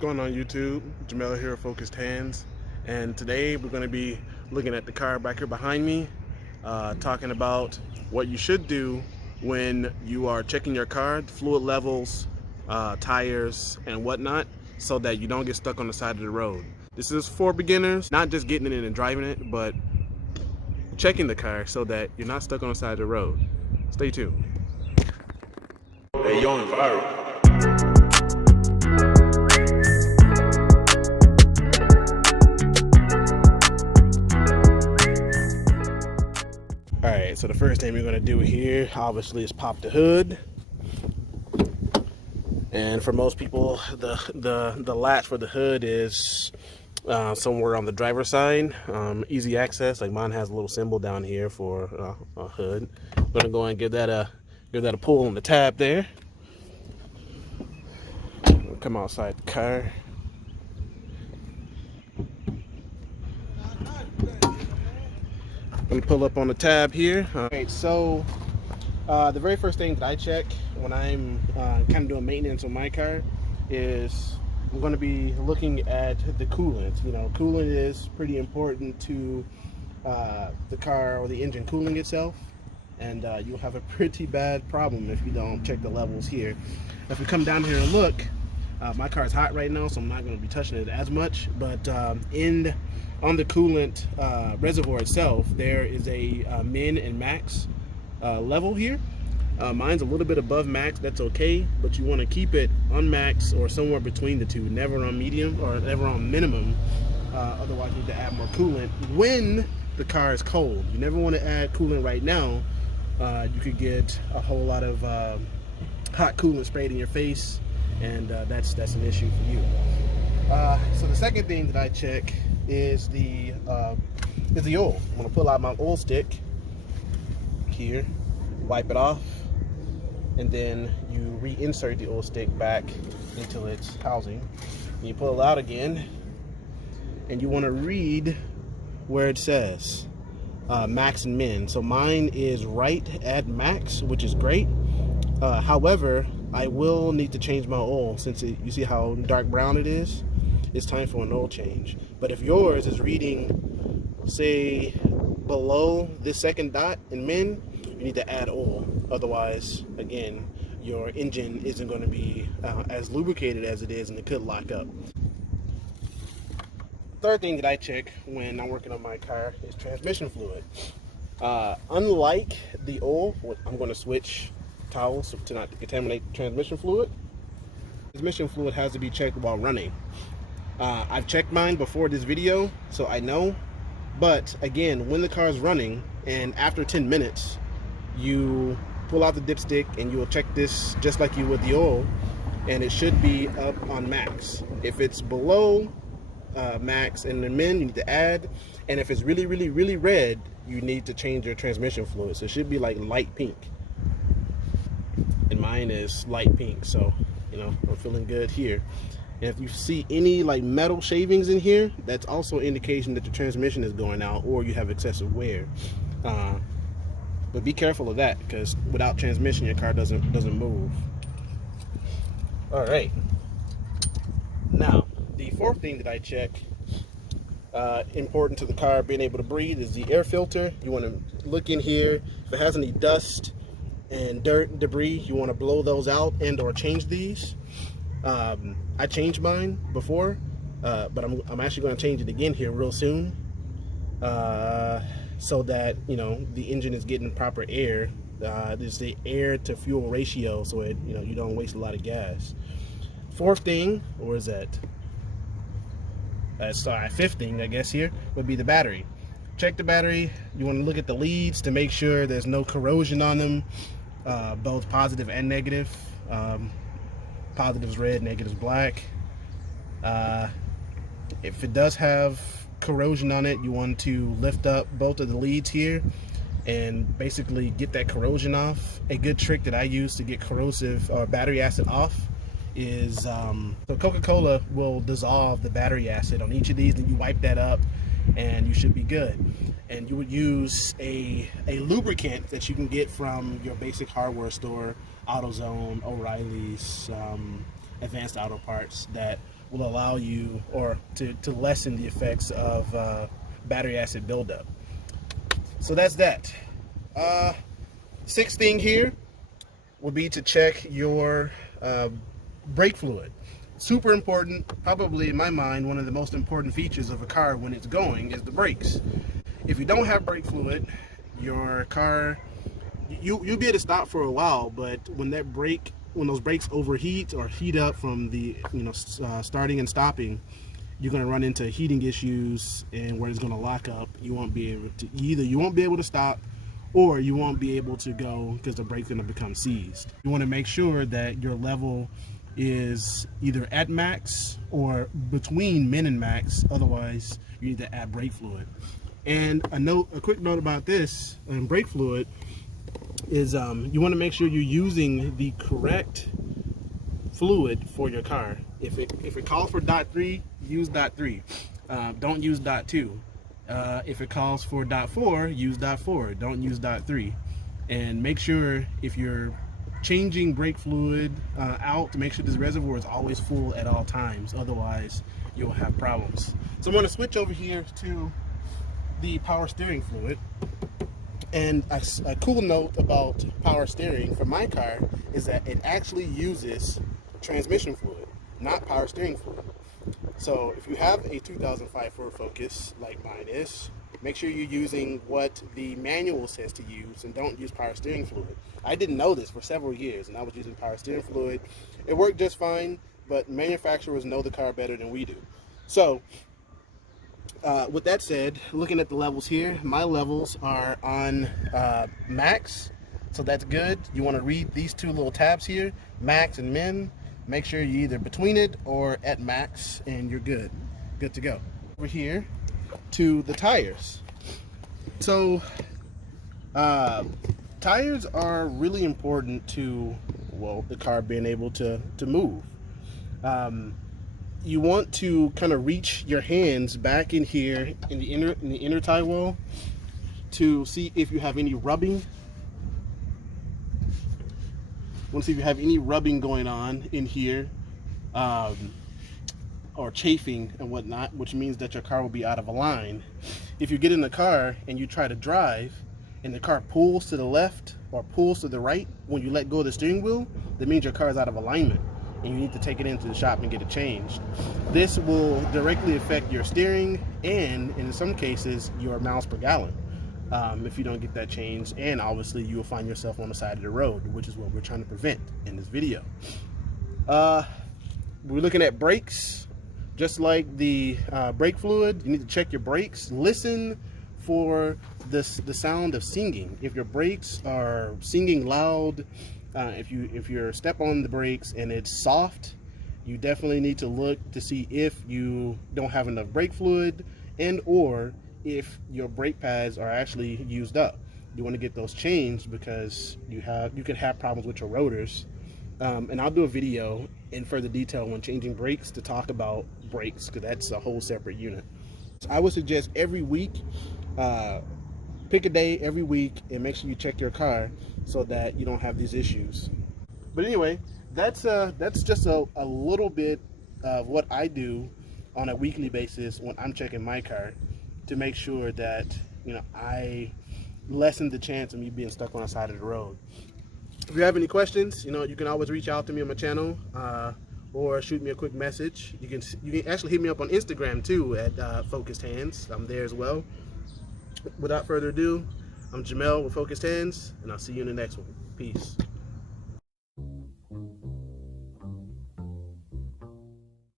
Going on YouTube? Jamel here, Focused Hands, and today we're going to be looking at the car back here behind me, talking about what you should do when you are checking your car, fluid levels, tires, and whatnot, so that you don't get stuck on the side of the road. This is for beginners, not just getting in and driving it, but checking the car so that you're not stuck on the side of the road. Stay tuned. Hey, you're on viral. Alright, so the first thing we're going to do here, obviously, is pop the hood. And for most people, the latch for the hood is somewhere on the driver's side. Easy access, like mine has a little symbol down here for a hood. I'm going to go and give that a pull on the tab there. Come outside the car. Let me pull up on the tab here. Alright, so the very first thing that I check when I'm kind of doing maintenance on my car is I'm going to be looking at the coolant. You know, coolant is pretty important to the car or the engine cooling itself, and you'll have a pretty bad problem if you don't check the levels here. If we come down here and look, my car is hot right now, so I'm not going to be touching it as much, but on the coolant reservoir itself, there is a min and max level here. Mine's a little bit above max. That's okay, but you want to keep it on max or somewhere between the two, never on medium or never on minimum. Otherwise, you need to add more coolant when the car is cold. You never want to add coolant right now. You could get a whole lot of hot coolant sprayed in your face, and that's an issue for you. So the second thing that I check is the oil. I'm gonna pull out my oil stick here, wipe it off, and then you reinsert the oil stick back into its housing. And you pull it out again, and you want to read where it says max and min. So mine is right at max, which is great. However, I will need to change my oil since you see how dark brown it is. It's time for an oil change. But if yours is reading, say, below this second dot in min, you need to add oil. Otherwise, again, your engine isn't going to be as lubricated as it is, and it could lock up. Third thing that I check when I'm working on my car is transmission fluid. Unlike the oil, I'm going to switch towels to not contaminate transmission fluid. Transmission fluid has to be checked while running. I've checked mine before this video, so I know. But again, when the car is running and after 10 minutes, you pull out the dipstick and you will check this just like you would the oil, and it should be up on max. If it's below max and the min, you need to add. And if it's really, really, really red, you need to change your transmission fluid. So it should be like light pink. And mine is light pink, so you know, I'm feeling good here. And if you see any like metal shavings in here, that's also an indication that the transmission is going out or you have excessive wear. But be careful of that, because without transmission, your car doesn't move. All right. Now, the fourth thing that I check, important to the car being able to breathe, is the air filter. You want to look in here. If it has any dust and dirt and debris, you want to blow those out and or change these. I changed mine before, but I'm actually going to change it again here real soon, so that, you know, the engine is getting proper air. There's the air to fuel ratio, so it, you know, you don't waste a lot of gas. Fourth thing, or is that? Sorry, fifth thing, I guess here would be the battery. Check the battery. You want to look at the leads to make sure there's no corrosion on them, both positive and negative. Positive's red, negative's black. If it does have corrosion on it, you want to lift up both of the leads here and basically get that corrosion off. A good trick that I use to get corrosive or battery acid off is so Coca-Cola will dissolve the battery acid on each of these, and you wipe that up and you should be good. And you would use a lubricant that you can get from your basic hardware store, AutoZone, O'Reilly's, advanced auto parts that will allow you or to lessen the effects of battery acid buildup. So that's that. Sixth thing here will be to check your brake fluid. Super important, probably in my mind, one of the most important features of a car when it's going is the brakes. If you don't have brake fluid, your car, you'll be able to stop for a while, but when those brakes overheat or heat up from the starting and stopping, you're going to run into heating issues, and where it's going to lock up. You won't be able to stop, or you won't be able to go because the brake's going to become seized. You want to make sure that your level is either at max or between min and max. Otherwise, you need to add brake fluid. And a quick note about this brake fluid is you want to make sure you're using the correct fluid for your car. If it calls for .3, use .3. Don't use .2. If it calls for .4, use .4. Don't use .3. And make sure if you're changing brake fluid out, to make sure this reservoir is always full at all times. Otherwise, you'll have problems. So I'm going to switch over here to the power steering fluid. And a cool note about power steering for my car is that it actually uses transmission fluid, not power steering fluid. So if you have a 2005 Ford Focus like mine is, make sure you're using what the manual says to use and don't use power steering fluid. I didn't know this for several years, and I was using power steering fluid. It worked just fine, but manufacturers know the car better than we do. So with that said, looking at the levels here, my levels are on max, so that's good. You want to read these two little tabs here, max and min. Make sure you're either between it or at max, and you're good to go. Over here to the tires. So tires are really important to, well, the car being able to move. You want to kind of reach your hands back in here in the inner tie wall to see if you have any rubbing. Want to see if you have any rubbing going on in here, or chafing and whatnot, which means that your car will be out of line. If you get in the car and you try to drive and the car pulls to the left or pulls to the right when you let go of the steering wheel, that means your car is out of alignment and you need to take it into the shop and get it changed. This will directly affect your steering and, in some cases, your miles per gallon if you don't get that changed, and obviously you will find yourself on the side of the road, which is what we're trying to prevent in this video. We're looking at brakes. Just like the brake fluid, you need to check your brakes. Listen for the sound of singing. If your brakes are singing loud, if you step on the brakes and it's soft, you definitely need to look to see if you don't have enough brake fluid, and or if your brake pads are actually used up. You want to get those changed because you could have problems with your rotors. And I'll do a video in further detail when changing brakes to talk about brakes, because that's a whole separate unit. So I would suggest every week, pick a day every week and make sure you check your car so that you don't have these issues. But anyway, that's just a little bit of what I do on a weekly basis when I'm checking my car to make sure that I lessen the chance of me being stuck on the side of the road. If you have any questions, you can always reach out to me on my channel or shoot me a quick message. You can actually hit me up on Instagram too at Focused Hands. I'm there as well. Without further ado, I'm Jamel with Focused Hands, and I'll see you in the next one. Peace.